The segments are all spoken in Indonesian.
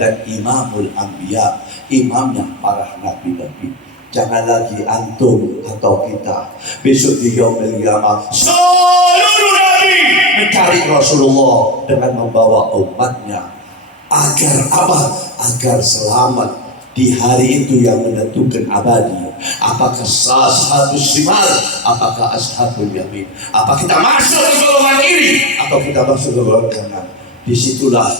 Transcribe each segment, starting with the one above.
dan imamul anbiya, imamnya para nabi-nabi. Jangan lagi antum atau kita besok di yaumil qiyamah seluruh nabi mencari Rasulullah dengan membawa umatnya agar apa? Agar selamat di hari itu yang menentukan abadi. Apakah ashabus shimal, apakah ashabul yamin, apa kita masuk ke golongan kiri atau kita masuk ke golongan kanan. Disitulah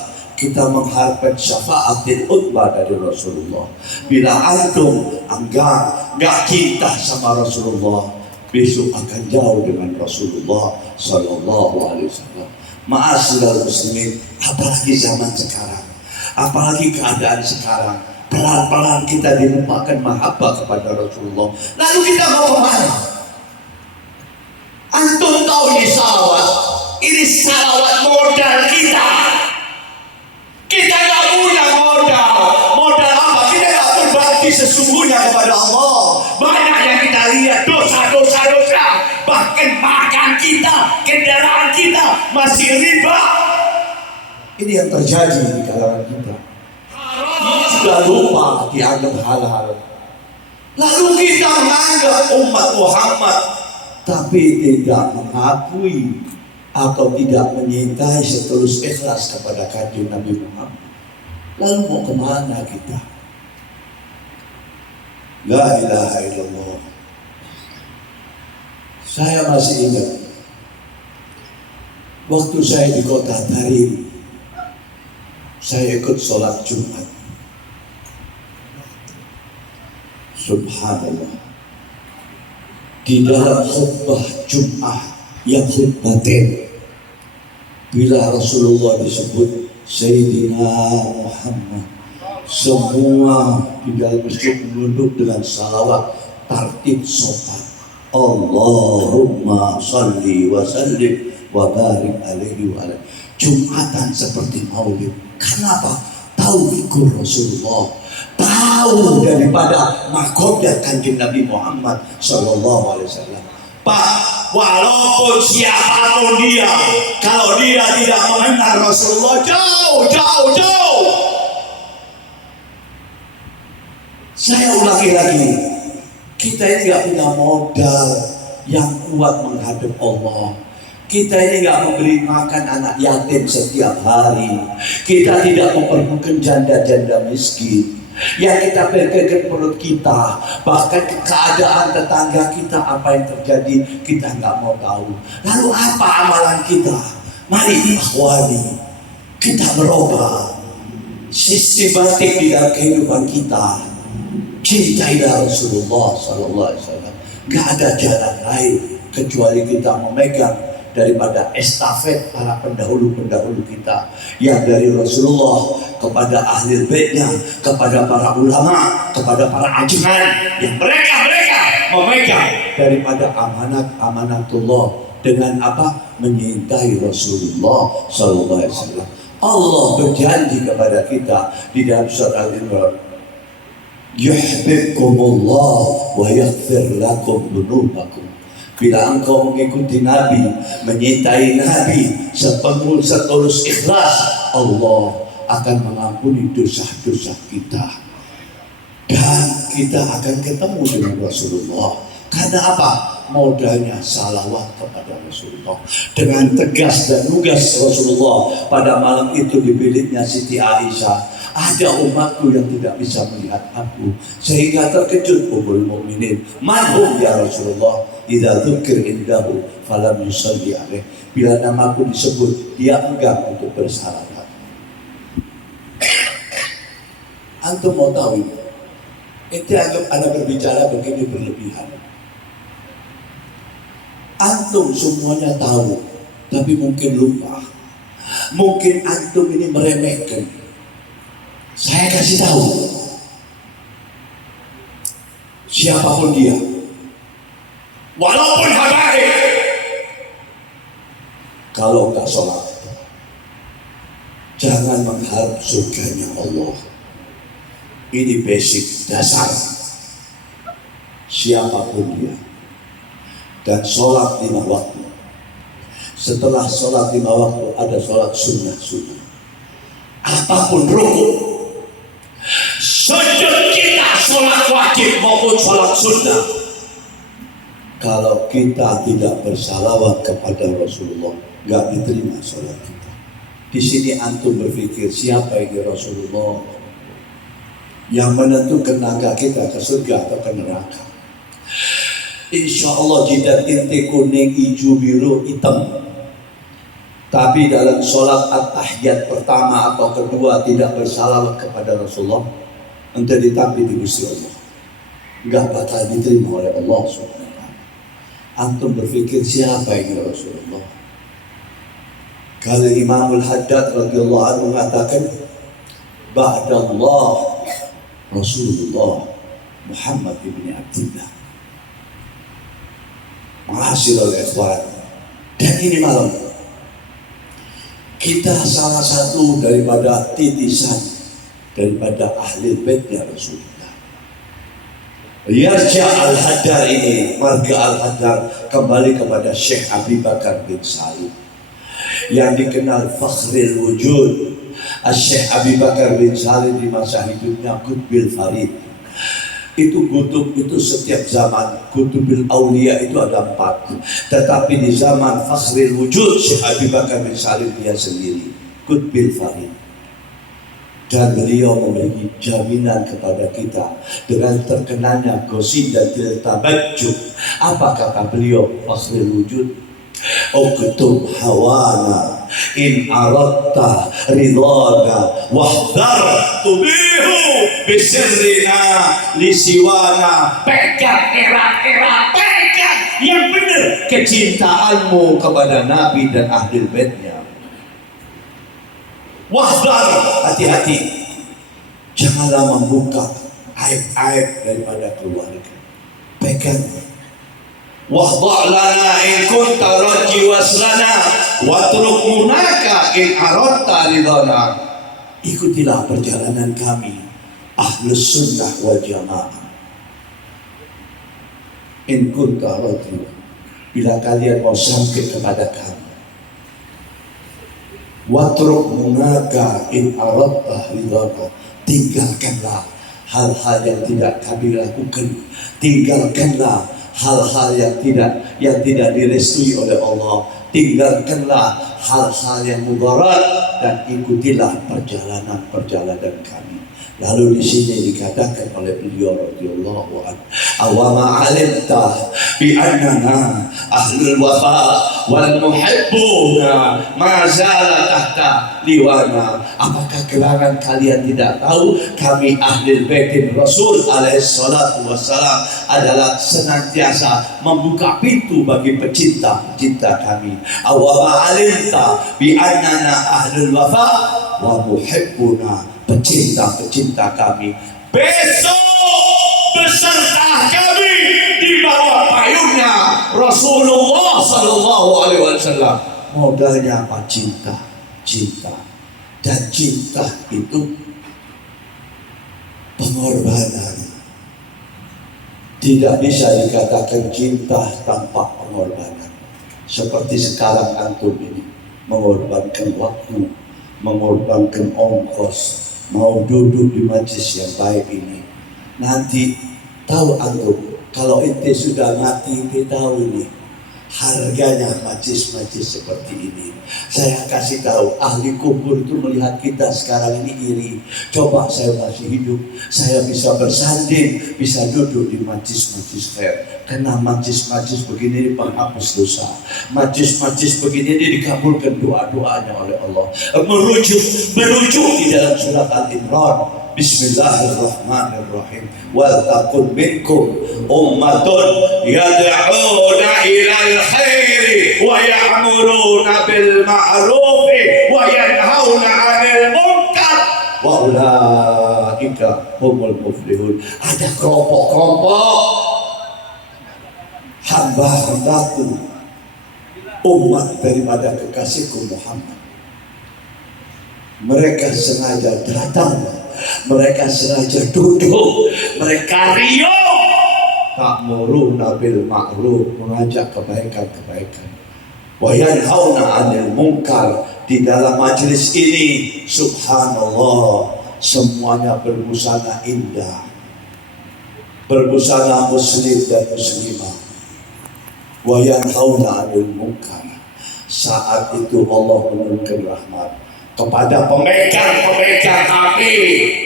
kita mengharapkan syafaatil utbah dari Rasulullah. Bila antum enggak cinta sama Rasulullah, besok akan jauh dengan Rasulullah Sallallahu Alaihi Wasallam. Ma'asyiral muslimin, apalagi zaman sekarang, apalagi keadaan sekarang, pelan-pelan kita dilupakan mahabbah kepada Rasulullah. Lalu kita mau kemana? Antum tahu ini salawat? Ini salawat modal kita. Kita nggak punya modal. Modal apa? Kita nggak berbakti sesungguhnya kepada Allah. Banyak yang kita lihat dosa. Bahkan makan kita, kendaraan kita masih riba. Ini yang terjadi di kalangan kita. Sudah lupa dianggap halal. Lalu kita menganggap umat Muhammad, tapi tidak mengakui atau tidak menyintai setulus ikhlas kepada kanjeng Nabi Muhammad. Lalu mau kemana kita? La ilaha illallah. Saya masih ingat waktu saya di kota Tarim, saya ikut sholat Jumat. Subhanallah, di dalam khutbah Jumat yang khutbatin, bila Rasulullah disebut Sayyidina Muhammad, semua di dalam masjid menunduk dengan salawat tartib sopan. Allahumma salli wa sallim wa barik alaihi wa alaihi. Jumatan seperti maulid. Kenapa? Tahu figur Rasulullah, tahu daripada mahkotnya kanjeng Nabi Muhammad Sallallahu Alaihi Wasallam. Pak, walaupun siapapun dia, kalau dia tidak mengenal Rasulullah, jauh. Saya ulangi lagi, kita ini nggak punya modal yang kuat menghadap Allah. Kita ini nggak memberi makan anak yatim setiap hari. Kita tidak memperbukan janda-janda miskin. Yang kita pikirkan perut kita, bahkan keadaan tetangga kita, apa yang terjadi kita nggak mau tahu. Lalu apa amalan kita? Mari akhwani, kita merubah sistematik di dalam kehidupan kita. Cintailah Rasulullah Sallallahu Alaihi Wasallam. Gak ada jalan lain kecuali kita memegang daripada estafet para pendahulu-pendahulu kita, yang dari Rasulullah kepada ahli baitnya, kepada para ulama, kepada para ajiman, yang mereka memegang daripada amanatullah dengan apa? Menyintai Rasulullah Sallallahu Alaihi Wasallam. Allah berjanji kepada kita di dalam surat Al-Imran, yuhibbukumullah wa yaghfir lakum dunubakum. Bila engkau mengikuti Nabi, menyintai Nabi sepenuh setulus ikhlas, Allah akan mengampuni dosa-dosa kita. Dan kita akan ketemu dengan Rasulullah. Karena apa? Modalnya salawat kepada Rasulullah. Dengan tegas dan lugas Rasulullah pada malam itu di biliknya Siti Aisyah, ada umatku yang tidak bisa melihat aku, sehingga terkejut ummul mukminin. Manhum ya Rasulullah? Idza dzukir indahu falam yusalli alaih. Bila namaku disebut, dia enggan untuk bersalawat. Antum mau tahu ini? Itu anggap Anda berbicara begini berlebihan. Antum semuanya tahu, tapi mungkin lupa. Mungkin antum ini meremehkan. Saya kasih tahu, siapapun dia, walaupun habaib, kalau enggak sholat, jangan mengharap surganya Allah. Ini basic dasar. Siapapun dia, dan sholat 5 waktu. Setelah sholat 5 waktu ada sholat sunnah. Apapun rukun, sujud kita sholat wajib maupun sholat sunnah. Kalau kita tidak bersalawat kepada Rasulullah, nggak diterima sholat kita. Di sini antum berpikir, siapa ini Rasulullah yang menentukan langkah kita ke surga atau ke neraka? Insya Allah jidat inti kuning, hijau, biru, hitam. Tapi dalam sholat at-tahiyat pertama atau kedua tidak bersalawat kepada Rasulullah, ente ditampi di Gusti Allah, nggak bakal diterima oleh Allah SWT. Antum berpikir siapa ini Rasulullah? Kalau Imamul Haddad radhiyallahu anhu mengatakan, ba'dallah Rasulullah Muhammad ibn Abdullah. Ma'asyiral ikhwan, dan ini malam kita salah satu daripada titisan daripada ahli baitnya Rasulullah. Yarja al-Haddar ini, marga al-Haddar kembali kepada Syekh Abi Bakar bin Salim yang dikenal Fakhril Wujud. Syekh Abi Bakar bin Salim di masa hidupnya Qutbil Farid. Itu kutub itu setiap zaman, Kutubil Aulia itu ada 4. Tetapi di zaman Fakhril Wujud, Syekh Abi Bakar bin Salim dia sendiri, Qutbil Farid. Dan beliau memberi jaminan kepada kita dengan terkenalnya Qasidatul Tabajjuh. Apa kata beliau Fakhril Wujud? Uktub hawana in aradta ridana wahdar tubihu bisirrina lisiwana. Pegang erat-erat, pegang yang benar kecintaanmu kepada Nabi dan ahli baitnya. Wahdar, hati-hati, janganlah membuka aib-aib daripada keluarga. Pegang. Wahdha' lana in kunta raji waslana watruk munaka in aradta ridana. Ikutilah perjalanan kami Ahlus Sunnah wal Jamaah. In kunta raji, bila kalian mau sampai kepada kami. Watruk munaka in aradta ridana, tinggalkanlah hal-hal yang tidak kami lakukan. Tinggalkanlah hal-hal yang tidak direstui oleh Allah. Tinggalkanlah hal-hal yang mudarat dan ikutilah perjalanan kami. Lalu di sini dikatakan oleh beliau radhiyallahu anhu, awama alimta bi annana ahlul wafa wal muhibbuna ma zala tahta liwana. Apakah gerangan kalian tidak tahu kami ahli baitin Rasul alaihi salatu wassalam adalah senantiasa membuka pintu bagi pecinta-pecinta kami. Awama alimta bi annana ahlul wafa wa muhibbuna, pecinta-pecinta kami besok beserta kami di bawah payungnya Rasulullah Sallallahu Alaihi Wasallam. Modalnya apa? Cinta. Dan cinta itu pengorbanan. Tidak bisa dikatakan cinta tanpa pengorbanan. Seperti sekarang antum ini mengorbankan waktu, mengorbankan ongkos, mau duduk di majelis yang baik ini. Nanti tahu antum, kalau ente sudah mati, ente tahu ini harganya majelis-majelis seperti ini. Saya kasih tahu, ahli kubur itu melihat kita sekarang ini iri. Coba saya masih hidup, saya bisa bersanding, bisa duduk di majelis-majelis khair. Karena majelis-majelis begini penghapus dosa. Majelis-majelis begini dikabulkan doa-doanya oleh Allah. Merujuk di dalam surat Al-Imran. Bismillahirrahmanirrahim. Wal takun minkum ummatun yad'una ilal khairi wa ya'muruna bil ma'rufi wa yanhauna 'anil munkar wa ulaika humul muflihun. Ada kelompok-kelompok hamba-hambaku, umat daripada kekasihku Muhammad. Mereka sengaja datang, mereka sengaja duduk, mereka rio ta'muruna bil ma'ruf, mengajak kebaikan-kebaikan, wa yanhauna 'anil munkar. Di dalam majelis ini subhanallah semuanya berbusana indah, berbusana muslim dan muslimah, wa yanhauna 'anil munkar. Saat itu Allah menurunkan rahmat kepada pemegang hati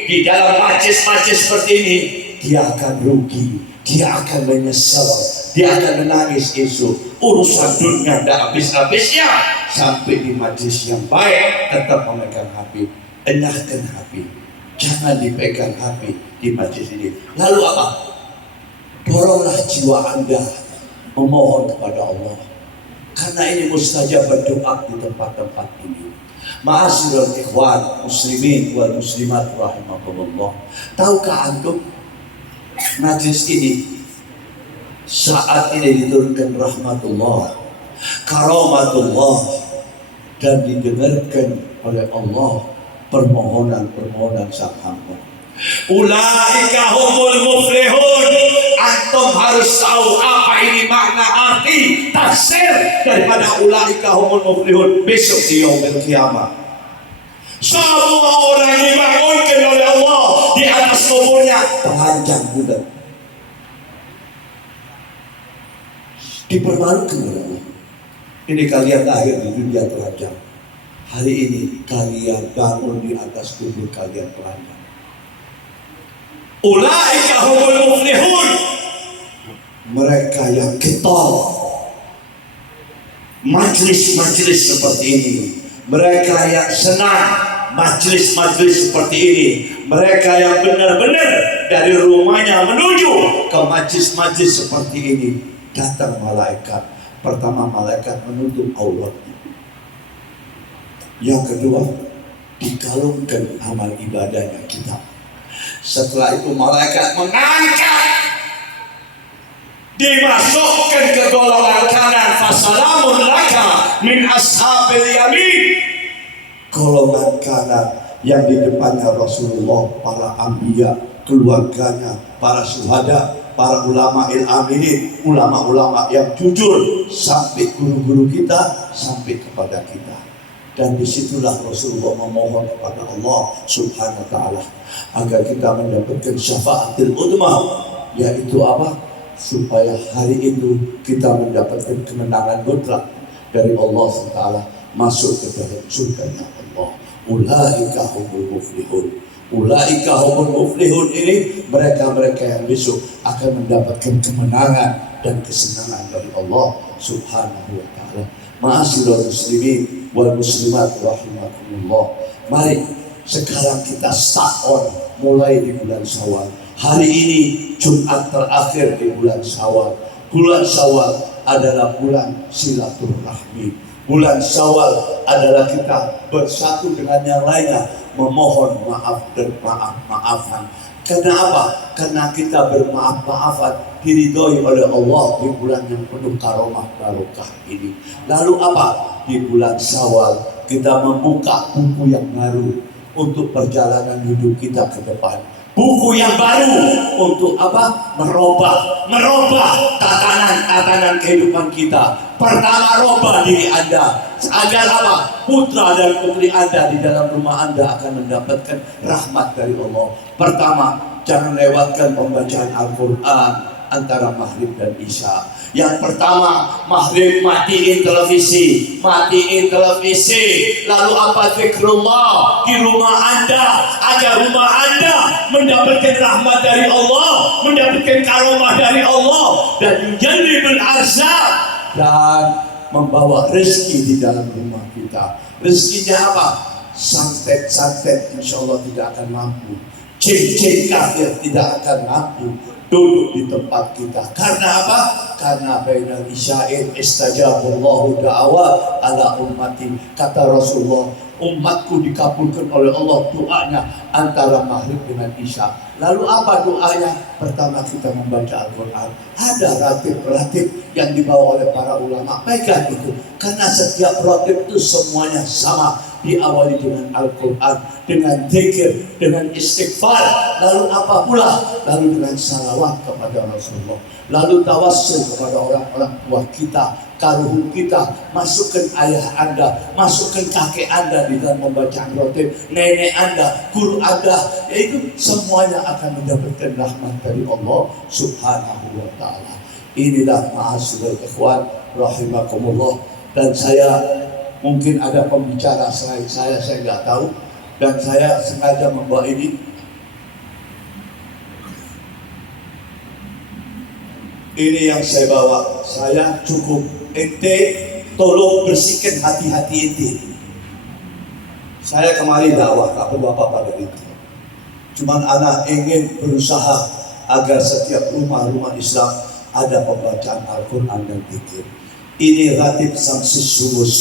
di dalam majlis-majlis seperti ini. Dia akan rugi, dia akan menyesal, dia akan menangis esok. Urusan dunia tidak habis-habisnya. Sampai di majlis yang baik tetap memegang hati, enyahkan hati, jangan dipegang hati di majlis ini. Lalu apa? Doronglah jiwa Anda memohon kepada Allah, karena ini mustajab berdoa di tempat-tempat ini. Ma'asyiral ikhwan muslimin wal muslimat rahimakumullah. Tahukah antum, majlis ini saat ini diturunkan rahmatullah, karamatullah, dan didengarkan oleh Allah permohonan-permohonan sang hamba. Ulaika humul muflihun. Antum harus tahu apa ini makna arti tafsir daripada ulaika humul muflihun. Besok di yaumil kiamat semua orang dibangunkan oleh Allah di atas kuburnya telanjang bulat, dipermalukan oleh Allah. Ini kalian lahir di dunia telanjang, hari ini kalian bangun di atas kubur kalian telanjang. Ulaika humul muflihun. Mereka yang getol majlis-majlis seperti ini, mereka yang senang majlis-majlis seperti ini, mereka yang benar-benar dari rumahnya menuju ke majlis-majlis seperti ini. Datang malaikat. Pertama, malaikat menutup auratnya. Yang kedua, dikalungkan amal ibadahnya kita. Setelah itu malaikat mengangkat, dimasukkan ke golongan kanan. Fasalamun laka min ashabil yamin. Golongan kanan yang di depannya Rasulullah, para anbiya, keluarganya, para syuhada, para ulama aminin, ulama-ulama yang jujur, sampai guru-guru kita, sampai kepada kita. Dan disitulah Rasulullah memohon kepada Allah subhanahu wa ta'ala agar kita mendapatkan syafaatil udma, yaitu apa? Supaya hari itu kita mendapatkan kemenangan mutlak dari Allah subhanahu wa ta'ala, masuk ke dalam surganya Allah. Ulaika humul muflihun. Ulaika humul muflihun ini mereka-mereka yang besok akan mendapatkan kemenangan dan kesenangan dari Allah subhanahu wa ta'ala. Ma'asyiral muslimin wal muslimat rahimakumullah. Mari sekarang kita start on mulai di bulan Syawal. Hari ini Jumat terakhir di bulan Syawal. Bulan Syawal adalah bulan silaturahmi. Bulan Syawal adalah kita bersatu dengan yang lainnya memohon maaf dan maaf-maafan. Karena apa? Karena kita bermaaf-maafan diridhoi oleh Allah di bulan yang penuh karomah barokah ini. Lalu apa? Di bulan Syawal kita membuka buku yang baru untuk perjalanan hidup kita ke depan. buku yang baru untuk apa? Merubah tatanan kehidupan kita. Pertama, rubah diri Anda agar apa? Putra dan putri Anda di dalam rumah Anda akan mendapatkan rahmat dari Allah. Pertama, jangan lewatkan pembacaan Al-Quran antara maghrib dan isya. Yang pertama, maghrib matiin televisi. Lalu apa? Zikrullah di rumah Anda, agar rumah Anda mendapatkan rahmat dari Allah, mendapatkan karomah dari Allah, dan yujalibul arzaq, dan membawa rezeki di dalam rumah kita. Rezekinya apa? Santet insya Allah tidak akan mampu. Jin kafir tidak akan mampu duduk di tempat kita. Karena apa? Karena bainal isya'in istajabullahu da'awat ala ummati. Kata Rasulullah, umatku dikabulkan oleh Allah doanya antara maghrib dengan isya. Lalu apa doanya? Pertama, kita membaca Al-Quran. Ada ratib yang dibawa oleh para ulama. Pegang itu, karena setiap ratib itu semuanya sama. Diawali dengan Al-Quran, dengan zikir, dengan istighfar. Lalu apa pula? Lalu dengan salawat kepada Rasulullah. Lalu tawassul kepada orang-orang tua kita, karuhun kita. Masukkan ayah Anda, masukkan kakek Anda di dalam pembacaan ratib, nenek Anda, guru Anda. Yaitu semuanya akan mendapatkan rahmat dari Allah Subhanahu wa ta'ala. Inilah ma'asyiral ikhwan rahimakumullah. Dan saya, mungkin ada pembicara selain saya nggak tahu. Dan saya sengaja membawa ini. Ini yang saya bawa. Saya cukup. Ente tolong bersihkan hati-hati ente. Saya kemarin dakwah, tak perlu apa-apa dari itu. Cuman anak ingin berusaha agar setiap rumah Islam ada pembacaan Al-Quran dan zikir. Ini ratib Samsis Sulus,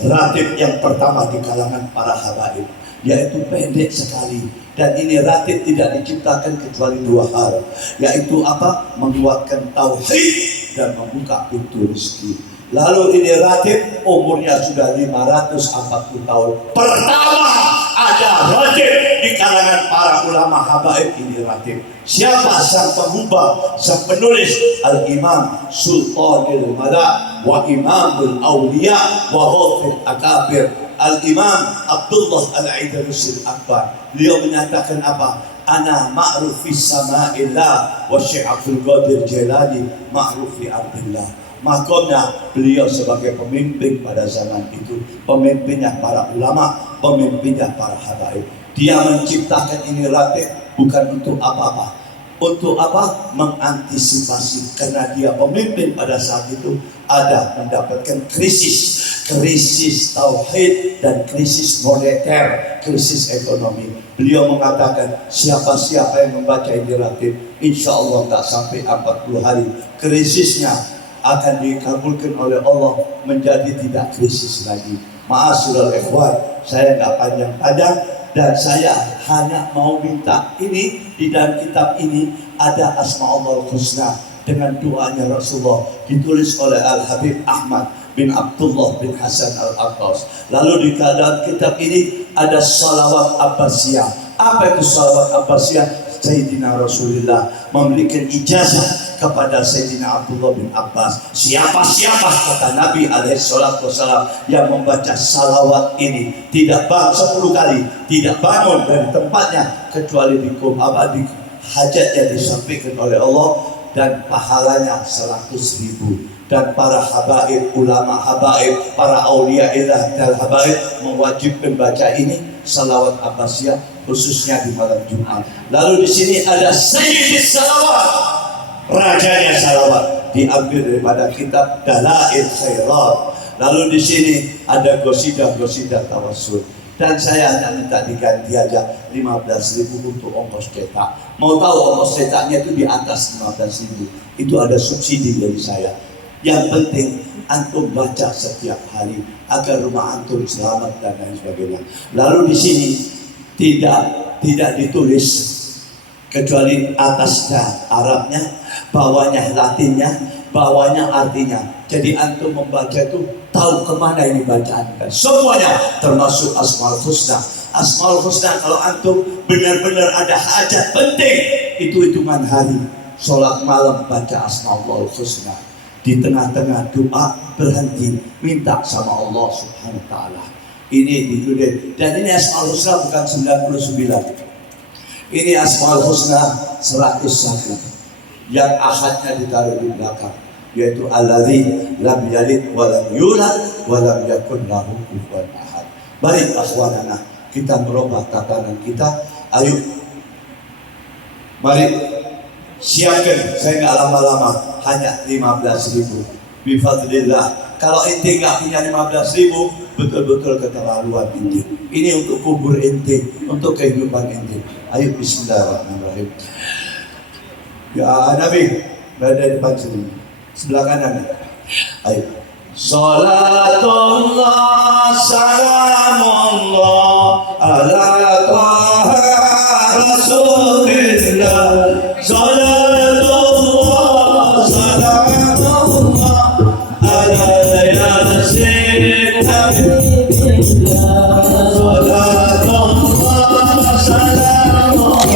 ratib yang pertama di kalangan para habaib, yaitu pendek sekali. Dan ini ratib tidak diciptakan kecuali dua hal, yaitu apa? Menguatkan tauhid dan membuka pintu rezeki. Lalu ini ratib umurnya sudah 540 tahun. Pertama ada ratib di kalangan para ulama habaib, ini ratib. Siapa sang pengubah, sang penulis? Al-Imam Sultanul Mala wa Imamul Awliya wa Ghafir Akabir, Al-Imam Abdullah Al-Aidarusil Akbar. Beliau menyatakan apa? Ana ma'ruf fi sama'illah wa Syekh Abdul Qadir Jailani ma'ruf fi ardillah. Makamnya beliau sebagai pemimpin pada zaman itu, pemimpinnya para ulama, pemimpinnya para habaib. Dia menciptakan ini ratib bukan untuk apa-apa, untuk apa? Mengantisipasi, karena dia pemimpin pada saat itu ada mendapatkan krisis tauhid dan krisis moneter, krisis ekonomi. Beliau mengatakan, siapa-siapa yang membaca ini ratib, insya Allah tak sampai 40 hari krisisnya akan dikabulkan oleh Allah menjadi tidak krisis lagi. Ma'asyiral ikhwan, saya nggak panjang-panjang, dan saya hanya mau minta ini, di dalam kitab ini ada Asma'ul Husna dengan doanya Rasulullah, ditulis oleh Al-Habib Ahmad bin Abdullah bin Hasan Al-Attas. Lalu di dalam kitab ini ada salawat Abbasiyah. Apa itu salawat Abbasiyah? Sayyidina Rasulullah memberikan ijazah kepada Sayyidina Abdullah bin Abbas. Siapa-siapa, kata Nabi alaihissalam, yang membaca salawat ini tidak 10 kali, tidak bangun dari tempatnya kecuali di hajatnya disampaikan oleh Allah, dan pahalanya 100.000. Dan para habaib, ulama habaib, para aulia ilah dan habaib mewajibkan baca ini salawat Abbasiyah, khususnya di malam Jumat. Lalu di sini ada Sayyidis Salawat, rajanya salawat, diambil daripada kitab Dalail Khairat. Lalu di sini ada gosidah tawassul. Dan saya hanya minta diganti aja 15.000 untuk ongkos cetak. Mau tahu ongkos cetaknya itu di atas 15.000. Itu ada subsidi dari saya. Yang penting antum baca setiap hari agar rumah antum selamat dan lain sebagainya. Lalu di sini tidak ditulis kecuali atasnya Arabnya, bawahnya Latinnya, bawahnya artinya. Jadi antum membaca itu tahu kemana ini bacaan. Semuanya termasuk Asmaul Husna. Asmaul Husna kalau antum benar-benar ada hajat penting, itu hitungan hari sholat malam baca Asmaul Husna. Di tengah-tengah doa berhenti minta sama Allah Subhanahu wa taala. Ini ditulis, dan ini Asmaul Husna bukan 99. Ini Asmaul Husna 101 yang ahadnya ditaruh di belakang, yaitu alladzi lam yalid wa lam yulad wa lam yakun lahu kufuwan ahad. Baik akhwanana, kita merubah tatanan kita. Ayo, mari siapkan. Saya nggak lama-lama, hanya 15.000 bifadlillah. Kalau ente nggak punya 15.000, betul-betul keterlaluan ente. Ini untuk kubur ente, untuk kehidupan ente. Ayo bismillahirrahmanirrahim. Ya Nabi, berada di depan sini, sebelah kanan. Ayo. Salatullah salamullah ala taha rasulillah. Salatullah salamullah ala yasin habibillah. Salatullah salamullah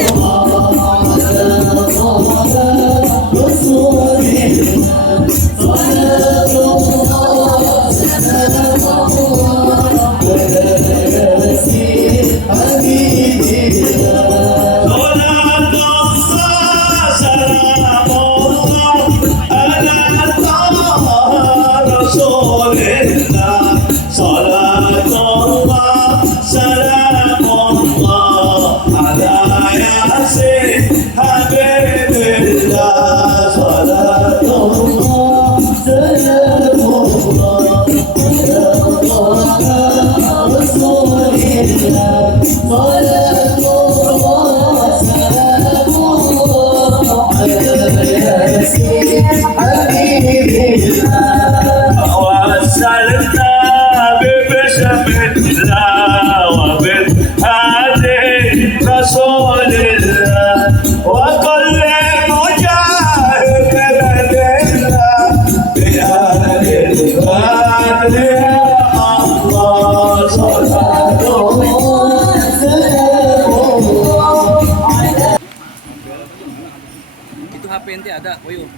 HP ente ada, Woyo?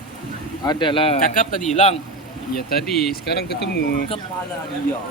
Ada lah. Cakap tadi hilang. Ya tadi, sekarang ketemu. Kepala dia.